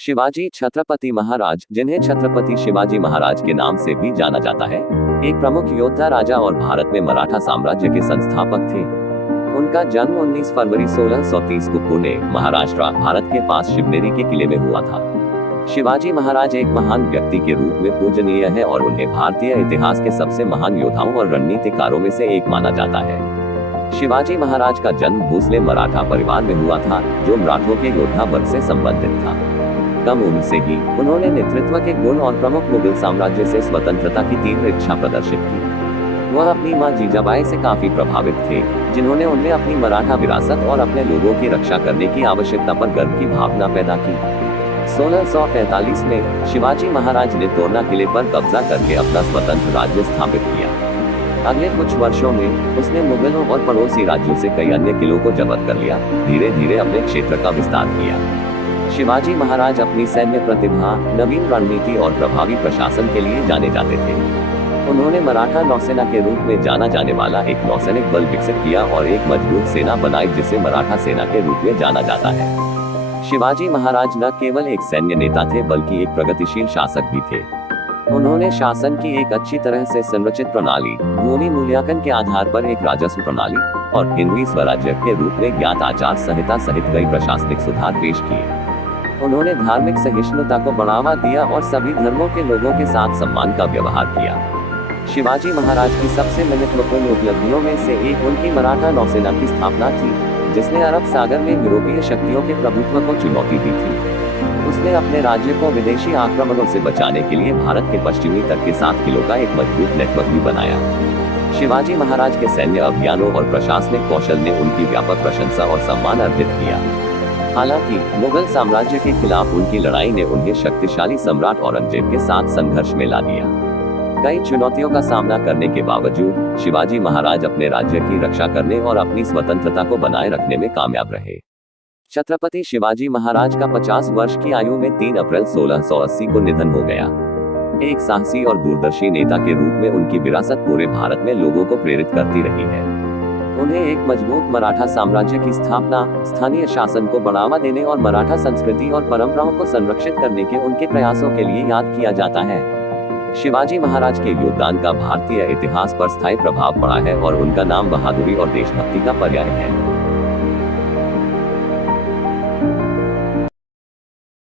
शिवाजी छत्रपति महाराज, जिन्हें छत्रपति शिवाजी महाराज के नाम से भी जाना जाता है, एक प्रमुख योद्धा, राजा और भारत में मराठा साम्राज्य के संस्थापक थे। उनका जन्म 19 फरवरी 1630 को पुणे, महाराष्ट्र, भारत के पास शिवनेरी के किले में हुआ था। शिवाजी महाराज एक महान व्यक्ति के रूप में पूजनीय है और उन्हें भारतीय इतिहास के सबसे महान योद्धाओं और रणनीतिकारों में से एक माना जाता है। शिवाजी महाराज का जन्म भोसले मराठा परिवार में हुआ था, जो मराठों के योद्धा वर्ग से संबंधित था। कम उम्र से ही उन्होंने नेतृत्व के गुण और प्रमुख मुगल साम्राज्य से स्वतंत्रता की तीव्र इच्छा प्रदर्शित की। वह अपनी मां जीजाबाई से काफी प्रभावित थे, जिन्होंने उनमें अपनी मराठा विरासत और अपने लोगों की रक्षा करने की आवश्यकता पर गर्व की भावना पैदा की। 1645 में शिवाजी महाराज ने तोरना किले पर कब्जा करके अपना स्वतंत्र राज्य स्थापित किया। अगले कुछ वर्षों में उसने मुगलों और पड़ोसी राज्यों से कई अन्य किलों को जब्त कर लिया, धीरे धीरे अपने क्षेत्र का विस्तार किया। शिवाजी महाराज अपनी सैन्य प्रतिभा, नवीन रणनीति और प्रभावी प्रशासन के लिए जाने जाते थे। उन्होंने मराठा नौसेना के रूप में जाना जाने वाला एक नौसैनिक बल विकसित किया और एक मजबूत सेना बनाई, जिसे मराठा सेना के रूप में जाना जाता है। शिवाजी महाराज न केवल एक सैन्य नेता थे, बल्कि एक प्रगतिशील शासक भी थे। उन्होंने शासन की एक अच्छी तरह से संरचित प्रणाली, भूमि मूल्यांकन के आधार पर एक राजस्व प्रणाली और हिंदवी स्वराज्य के रूप में ज्ञात आचार संहिता सहित कई प्रशासनिक सुधार पेश किए। उन्होंने धार्मिक सहिष्णुता को बढ़ावा दिया और सभी धर्मों के लोगों के साथ सम्मान का व्यवहार किया। शिवाजी महाराज की सबसे महत्वपूर्ण उपलब्धियों में से एक उनकी मराठा नौसेना की स्थापना थी, जिसने अरब सागर में यूरोपीय शक्तियों के प्रभुत्व को चुनौती दी थी। उसने अपने राज्य को विदेशी आक्रमणों से बचाने के लिए भारत के पश्चिमी तट के 7 किलों का एक मजबूत नेटवर्क भी बनाया। शिवाजी महाराज के सैन्य अभियानों और प्रशासनिक कौशल ने उनकी व्यापक प्रशंसा और सम्मान अर्जित किया। हालांकि मुगल साम्राज्य के खिलाफ उनकी लड़ाई ने उन्हें शक्तिशाली सम्राट औरंगजेब के साथ संघर्ष में ला दिया। कई चुनौतियों का सामना करने के बावजूद शिवाजी महाराज अपने राज्य की रक्षा करने और अपनी स्वतंत्रता को बनाए रखने में कामयाब रहे। छत्रपति शिवाजी महाराज का 50 वर्ष की आयु में 3 अप्रैल 1680 को निधन हो गया। एक साहसी और दूरदर्शी नेता के रूप में उनकी विरासत पूरे भारत में लोगों को प्रेरित करती रही है। उन्हें एक मजबूत मराठा साम्राज्य की स्थापना, स्थानीय शासन को बढ़ावा देने और मराठा संस्कृति और परंपराओं को संरक्षित करने के उनके प्रयासों के लिए याद किया जाता है। शिवाजी महाराज के योगदान का भारतीय इतिहास पर स्थायी प्रभाव पड़ा है और उनका नाम बहादुरी और देशभक्ति का पर्याय है।